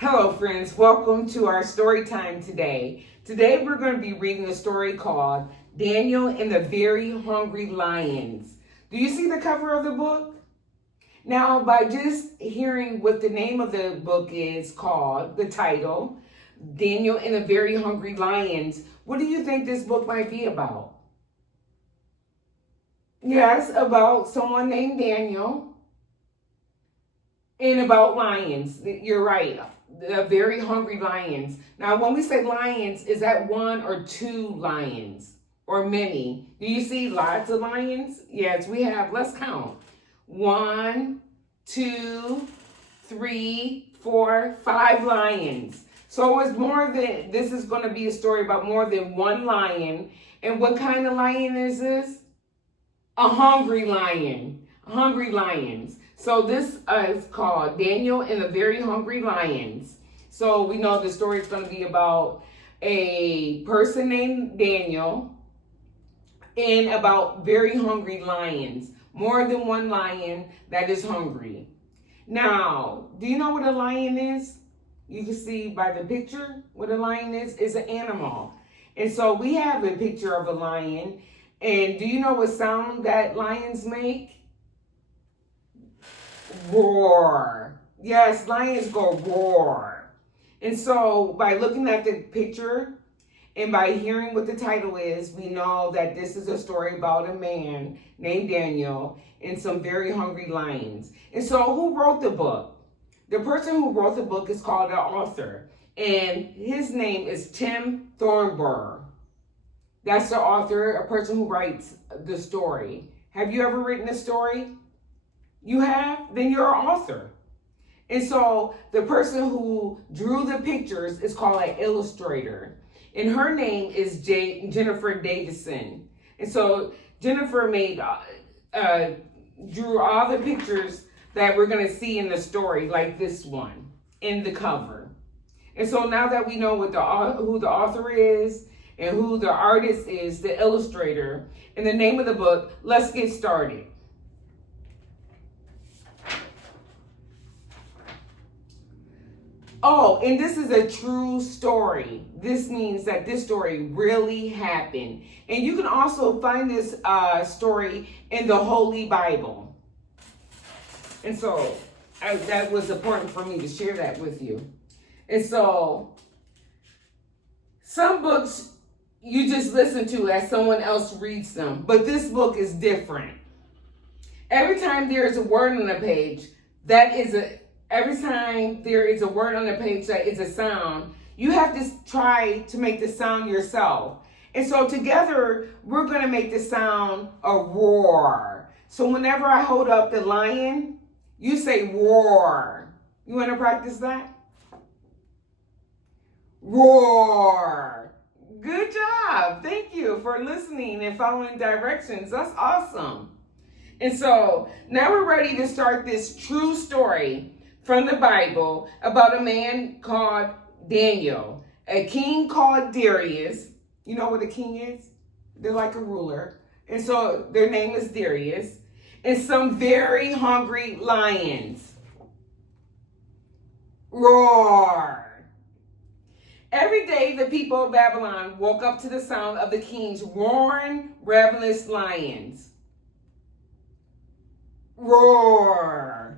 Hello friends, welcome to our story time today. Today we're going to be reading a story called Daniel and the Very Hungry Lions. Do you see the cover of the book? Now, by just hearing what the name of the book is called, the title, Daniel and the Very Hungry Lions, what do you think this book might be about? Yes, about someone named Daniel and about lions. You're right. The very hungry lions. Now, when we say lions, is that one or two lions or many? Do you see lots of lions? Yes, we have. Let's count. 1, 2, 3, 4, 5 lions. So it's more than, this is going to be a story about more than one lion. And what kind of lion is this? A hungry lion. Hungry lions. So this is called Daniel and the Very Hungry Lions. So we know the story is going to be about a person named Daniel and about very hungry lions. More than one lion that is hungry. Now, do you know what a lion is? You can see by the picture what a lion is. It's an animal. And so we have a picture of a lion. And do you know what sound that lions make? Roar. Yes, lions go roar. And so by looking at the picture and by hearing what the title is, we know that this is a story about a man named Daniel and some very hungry lions. And so who wrote the book? The person who wrote the book is called the author. And his name is Tim Thornburg. That's the author, a person who writes the story. Have you ever written a story? You have? Then you're an author. And so the person who drew the pictures is called an illustrator. And her name is Jennifer Davison. And so Jennifer drew all the pictures that we're going to see in the story, like this one, in the cover. And so now that we know who the author is and who the artist is, the illustrator, and the name of the book, let's get started. Oh, and this is a true story. This means that this story really happened. And you can also find this story in the Holy Bible. And so that was important for me to share that with you. And so some books you just listen to as someone else reads them. But this book is different. Every time there is a word on the page, every time there is a word on the page that is a sound, you have to try to make the sound yourself. And so together, we're going to make the sound a roar. So whenever I hold up the lion, you say roar. You want to practice that? Roar. Good job. Thank you for listening and following directions. That's awesome. And so now we're ready to start this true story from the Bible about a man called Daniel, a king called Darius. You know what a king is? They're like a ruler. And so their name is Darius. And some very hungry lions. Roar. Every day the people of Babylon woke up to the sound of the king's roaring, ravenous lions. Roar.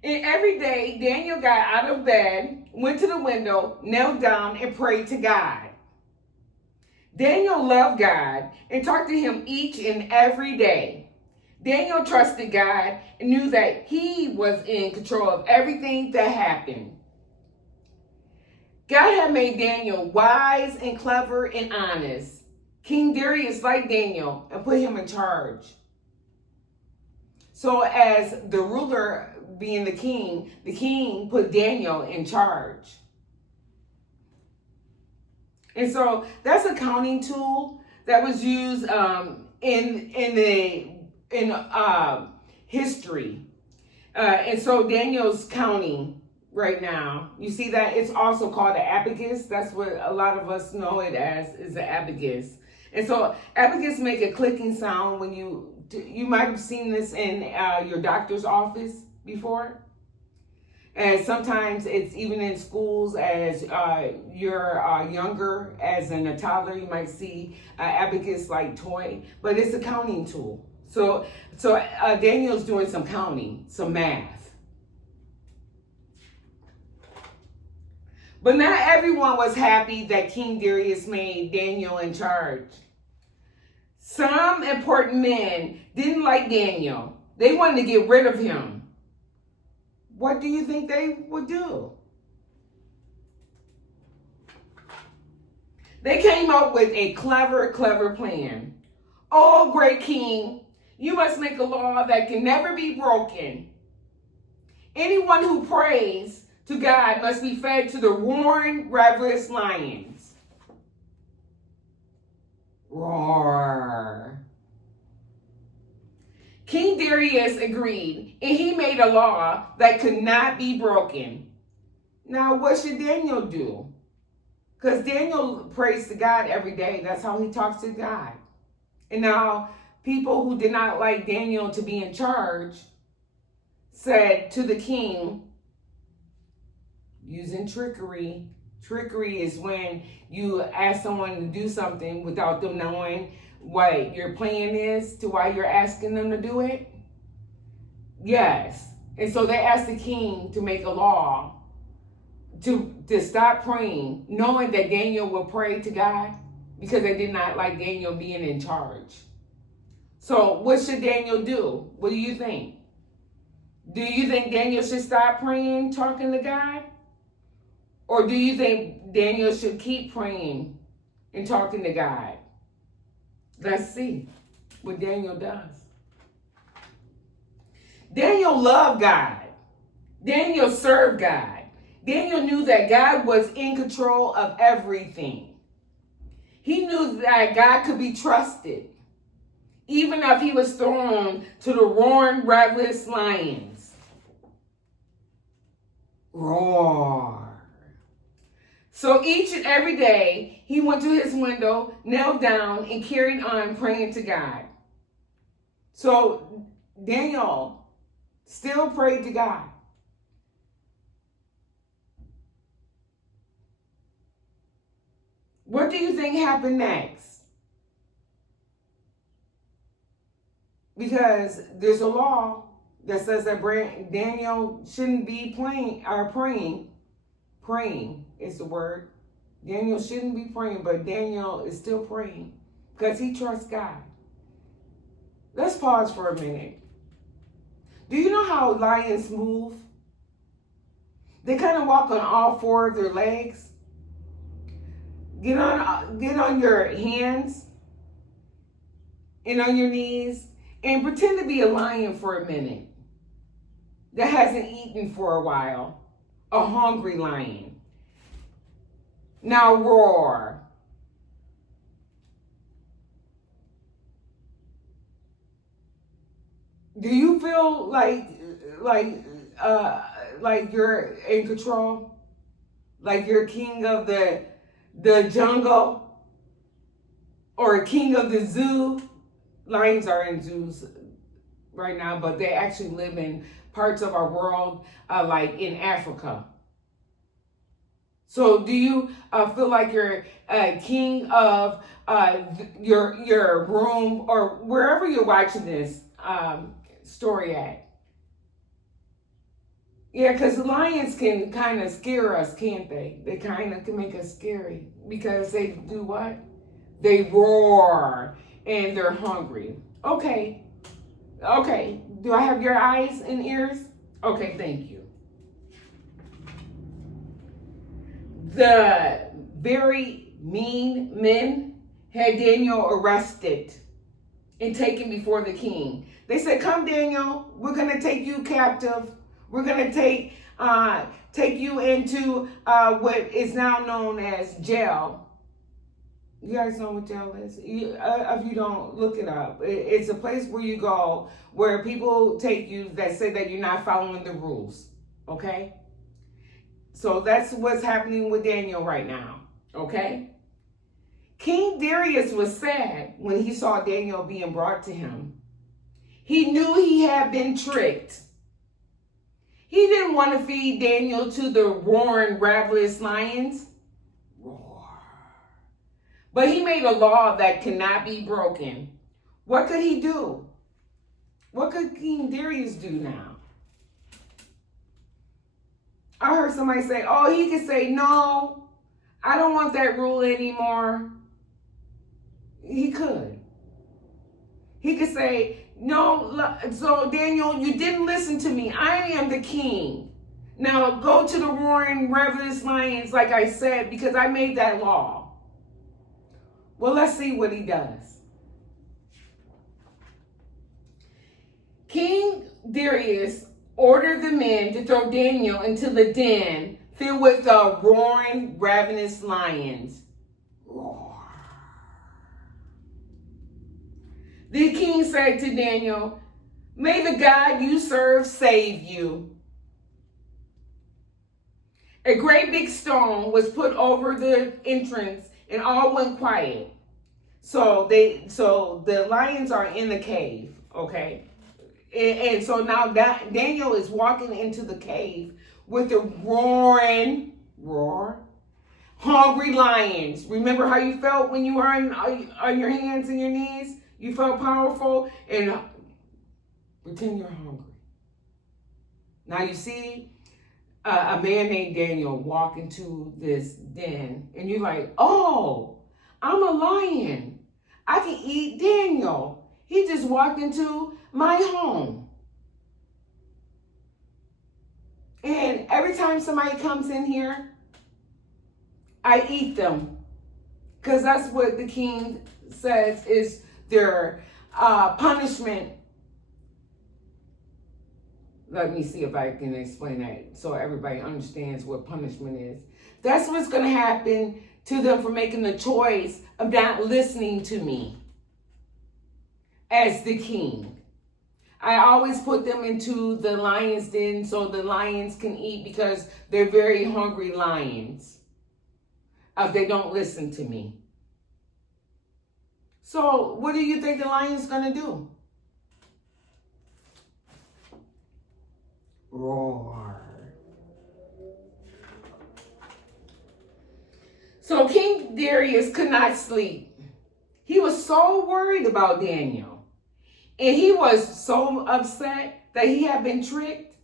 And every day, Daniel got out of bed, went to the window, knelt down, and prayed to God. Daniel loved God and talked to him each and every day. Daniel trusted God and knew that he was in control of everything that happened. God had made Daniel wise and clever and honest. King Darius liked Daniel and put him in charge. So as the ruler, being the king put Daniel in charge. And so that's a counting tool that was used in history. And so Daniel's counting right now. You see that it's also called an abacus. That's what a lot of us know it as, is an abacus. And so abacus make a clicking sound when you might have seen this in your doctor's office before. And sometimes it's even in schools as you're younger, as in a toddler, you might see abacus like toy, but it's a counting tool. So Daniel's doing some counting, some math. But not everyone was happy that King Darius made Daniel in charge. Some important men didn't like Daniel. They wanted to get rid of him. What do you think they would do? They came up with a clever plan. Oh, great king, you must make a law that can never be broken. Anyone who prays to God must be fed to the roaring, ravenous lions. Roar. King Darius agreed, and he made a law that could not be broken. Now, what should Daniel do? Because Daniel prays to God every day. That's how he talks to God. And now, people who did not like Daniel to be in charge said to the king, using trickery. Trickery is when you ask someone to do something without them knowing what your plan is to why you're asking them to do it. Yes. And so they asked the king to make a law to stop praying, knowing that Daniel would pray to God, because they did not like Daniel being in charge. So what should Daniel do? What do you think? Do you think Daniel should stop praying, talking to God? Or do you think Daniel should keep praying and talking to God? Let's see what Daniel does. Daniel loved God. Daniel served God. Daniel knew that God was in control of everything. He knew that God could be trusted, even if he was thrown to the roaring, ravenous lions. Roar. So each and every day, he went to his window, knelt down, and carried on praying to God. So Daniel still prayed to God. What do you think happened next? Because there's a law that says that Daniel shouldn't be praying. Praying is the word. Daniel shouldn't be praying, but Daniel is still praying because he trusts God. Let's pause for a minute. Do you know how lions move? They kind of walk on all four of their legs. Get on your hands and on your knees and pretend to be a lion for a minute that hasn't eaten for a while. A hungry lion. Now roar. Do you feel like you're in control? Like you're king of the jungle or king of the zoo? Lions are in zoos right now, but they actually live in parts of our world, like in Africa. So do you feel like you're king of your room or wherever you're watching this story at? Yeah, because lions can kind of scare us, can't they? They kind of can make us scary because they do what? They roar and they're hungry. Okay. Do I have your eyes and ears? Okay, thank you. The very mean men had Daniel arrested and taken before the king. They said, "Come, Daniel, we're going to take you captive. We're going to take you into what is now known as jail." You guys know what jail is? If you don't, look it up. It's a place where you go where people take you that say that you're not following the rules. Okay? So that's what's happening with Daniel right now. Okay? King Darius was sad when he saw Daniel being brought to him. He knew he had been tricked. He didn't want to feed Daniel to the roaring, ravenous lions. Roar. But he made a law that cannot be broken. What could he do? What could King Darius do now? I heard somebody say, oh, he could say, no, I don't want that rule anymore. He could. He could say, no, so Daniel, you didn't listen to me. I am the king. Now go to the roaring, ravenous lions, like I said, because I made that law. Well, let's see what he does. King Darius ordered the men to throw Daniel into the den filled with the roaring, ravenous lions. Roar. The king said to Daniel, may the God you serve save you. A great big stone was put over the entrance and all went quiet. So the lions are in the cave, okay? And so now Daniel is walking into the cave with the hungry lions. Remember how you felt when you were on your hands and your knees? You felt powerful, and pretend you're hungry. Now you see a man named Daniel walk into this den, and you're like, oh, I'm a lion. I can eat Daniel. He just walked into my home. And every time somebody comes in here, I eat them. Because that's what the king says is their punishment. Let me see if I can explain that so everybody understands what punishment is. That's what's going to happen to them for making the choice of not listening to me as the king. I always put them into the lion's den so the lions can eat because they're very hungry lions if they don't listen to me. So what do you think the lion's going to do? Roar. So King Darius could not sleep. He was so worried about Daniel. And he was so upset that he had been tricked.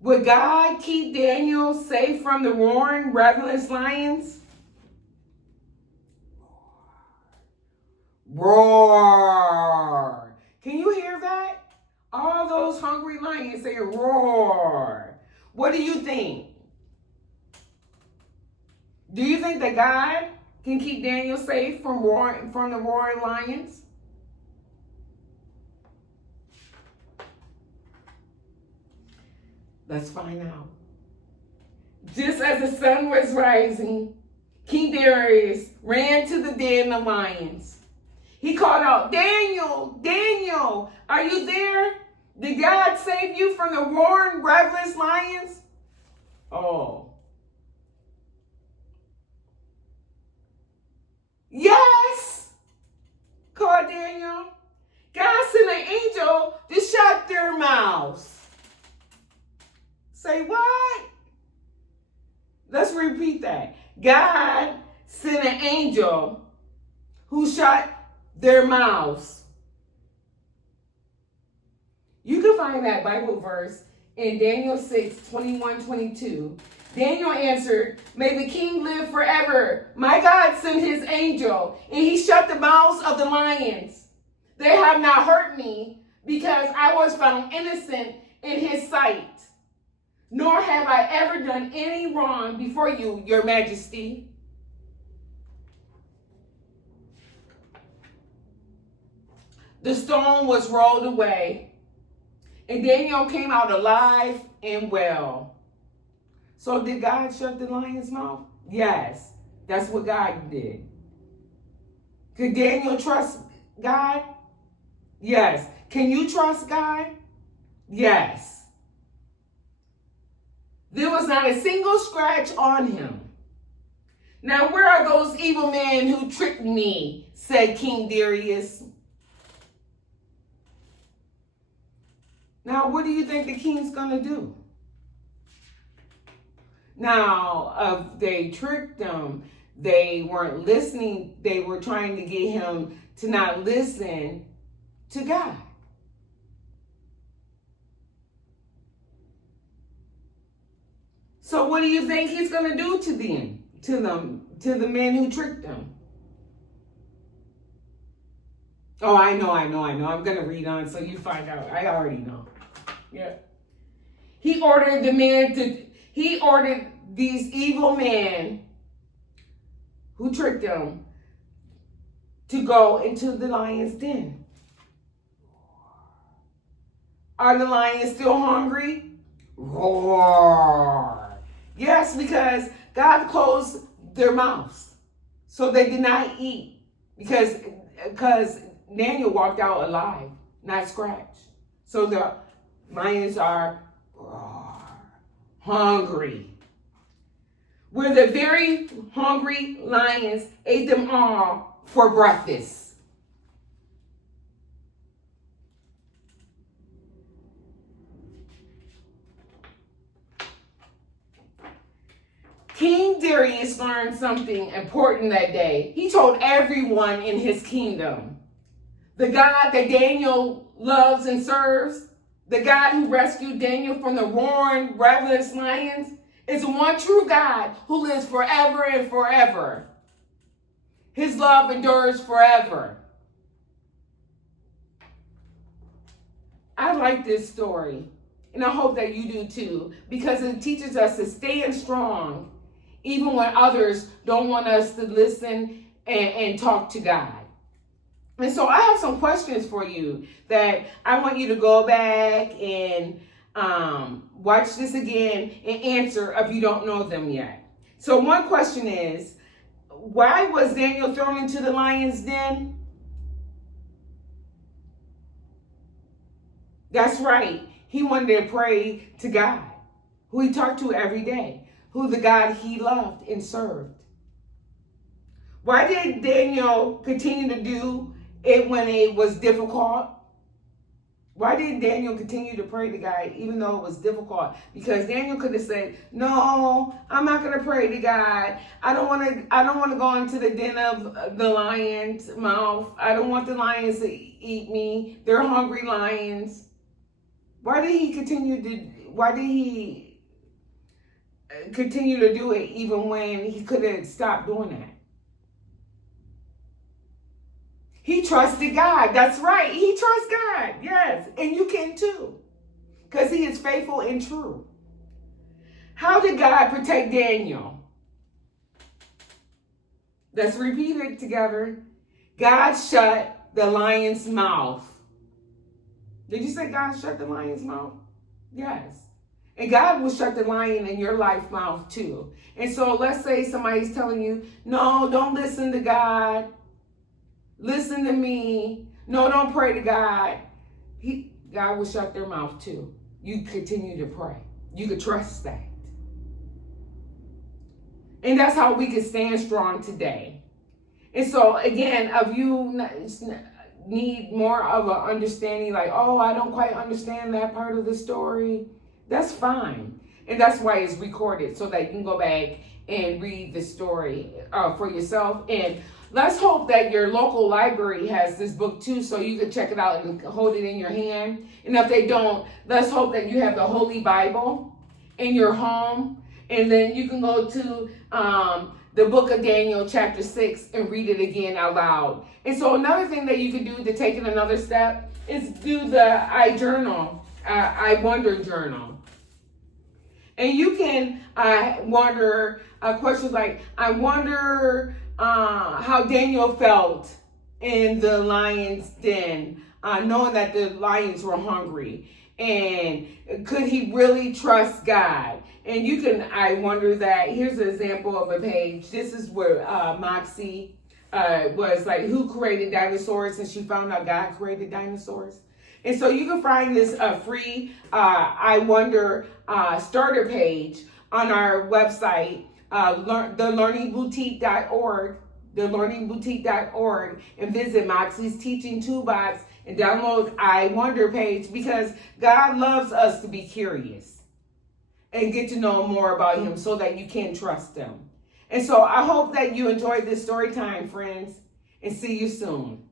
Would God keep Daniel safe from the roaring, ravenous lions? Roar. Can you hear that? All those hungry lions say roar. What do you think? Do you think that God can keep Daniel safe from the roaring lions? Let's find out. Just as the sun was rising, King Darius ran to the den of lions. He called out, Daniel, Daniel, are you there? Did God save you from the roaring, ravenous lions? Oh. Yes, called Daniel. God sent an angel to shut their mouths. Say what? Let's repeat that. God sent an angel who shut their mouths. You can find that Bible verse in Daniel 6:21-22. Daniel answered, may the king live forever. My God sent his angel, and he shut the mouths of the lions. They have not hurt me, because I was found innocent in his sight. Nor have I ever done any wrong before you, your majesty. The stone was rolled away, and Daniel came out alive and well. So did God shut the lion's mouth? Yes, that's what God did. Could Daniel trust God? Yes. Can you trust God? Yes. There was not a single scratch on him. Now, where are those evil men who tricked me? Said King Darius. Now, what do you think the king's going to do? Now, they tricked him. They weren't listening. They were trying to get him to not listen to God. So what do you think he's going to do to the men who tricked them? Oh, I know. I'm going to read on so you find out. I already know. Yeah. He ordered these evil men who tricked them to go into the lion's den. Are the lions still hungry? Roar. Yes, because God closed their mouths. So they did not eat. Because Daniel walked out alive, not scratched. So the lions are hungry. Where the very hungry lions ate them all for breakfast. King Darius learned something important that day. He told everyone in his kingdom, the God that Daniel loves and serves, the God who rescued Daniel from the roaring, ravenous lions, is one true God who lives forever and forever. His love endures forever. I like this story, and I hope that you do too, because it teaches us to stand strong, even when others don't want us to listen and talk to God. And so I have some questions for you that I want you to go back and watch this again and answer if you don't know them yet. So one question is, why was Daniel thrown into the lion's den? That's right. He wanted to pray to God, who he talked to every day, who the God he loved and served. Why did Daniel continue to do it when it was difficult? Why did Daniel continue to pray to God even though it was difficult? Because Daniel could have said, "No, I'm not going to pray to God. I don't want to go into the den of the lion's mouth. I don't want the lions to eat me. They're hungry lions." Why did he continue to do it even when he could have stopped doing that? He trusted God. That's right. He trusts God. Yes. And you can too. Because he is faithful and true. How did God protect Daniel? Let's repeat it together. God shut the lion's mouth. Did you say God shut the lion's mouth? Yes. And God will shut the lion in your life mouth too. And so let's say somebody's telling you, "No, don't listen to God. Listen to me. No, don't pray to God." God will shut their mouth too. You continue to pray. You can trust that. And that's how we can stand strong today. And so again, if you need more of an understanding, like, "Oh, I don't quite understand that part of the story," that's fine. And that's why it's recorded, so that you can go back and read the story for yourself. And let's hope that your local library has this book too, so you can check it out and hold it in your hand. And if they don't, let's hope that you have the Holy Bible in your home. And then you can go to the book of Daniel chapter 6 and read it again out loud. And so another thing that you can do to take it another step is do the I wonder journal. And you can wonder questions like, "I wonder how Daniel felt in the lion's den, knowing that the lions were hungry. And could he really trust God?" And you can, I wonder that. Here's an example of a page. This is where Moxie was like, who created dinosaurs? And she found out God created dinosaurs. And so you can find this free I wonder starter page on our website, thelearningboutique.org, thelearningboutique.org, and visit Moxie's Teaching Toolbox and download I Wonder page, because God loves us to be curious and get to know more about him so that you can trust him. And so I hope that you enjoyed this story time, friends, and see you soon.